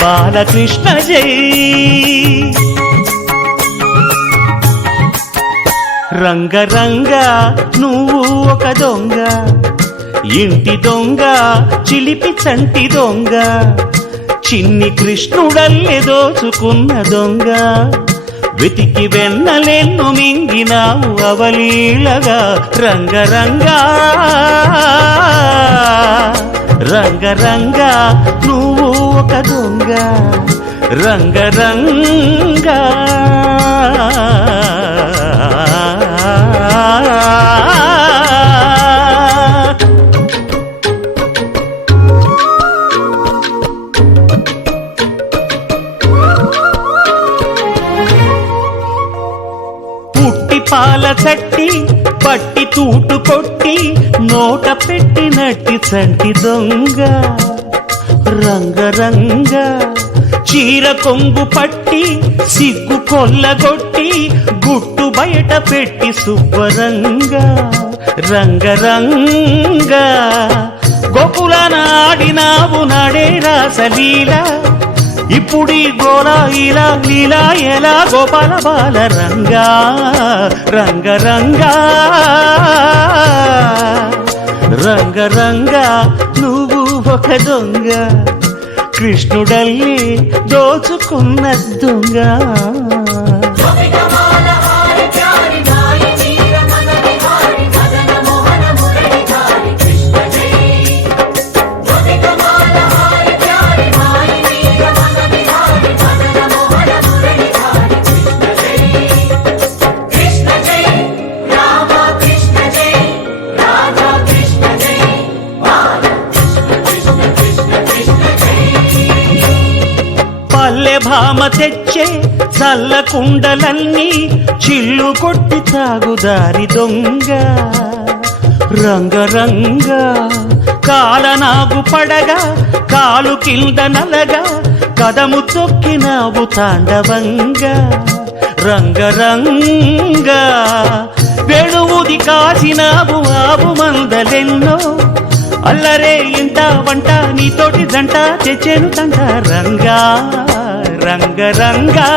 బాలకృష్ణ జై. రంగరంగ నువ్వు ఒక దొంగ, ఇంటి దొంగ చిలిపి చంటి దొంగ, చిన్ని కృష్ణుడల్లే దోచుకున్న దొంగ, వెతికి వెన్నలెన్ను మింగినావు అవలీలగా. రంగరంగ రంగరంగ నువ్వు ఒక దొంగ, రంగరంగ. పాల చట్టి పట్టి తూటు కొట్టి నోట పెట్టినట్టి చంటి దొంగ. రంగరంగ చీర కొంగు పట్టి సిగ్గు కొల్లగొట్టి గుట్టు బయట పెట్టి శుభ్రంగ. రంగరంగ గోకుల నాడినావు నాడే రాసలీలా, ఇప్పుడీ గోలా ఇలా లీలా ఎలా గోపాల బాల. రంగా రంగరంగా రంగరంగా నువ్వు ఒక దొంగ, కృష్ణుడల్లి దోచుకున్న దొంగ. భామ తెచ్చే చల్ల కుండలన్నీ చిల్లు కొట్టి తాగుదారి దొంగ. రంగరంగ కాలనాగు పడగా కాలు కింద నలగా కదము తొక్కినావు తాండవంగా. రంగరంగ వేణువుది కాసినావు ఆవు మందలెన్నో, అల్లరే ఇంట వంట నీతోటి జంట తెచ్చేను తంట. రంగా రంగరంగా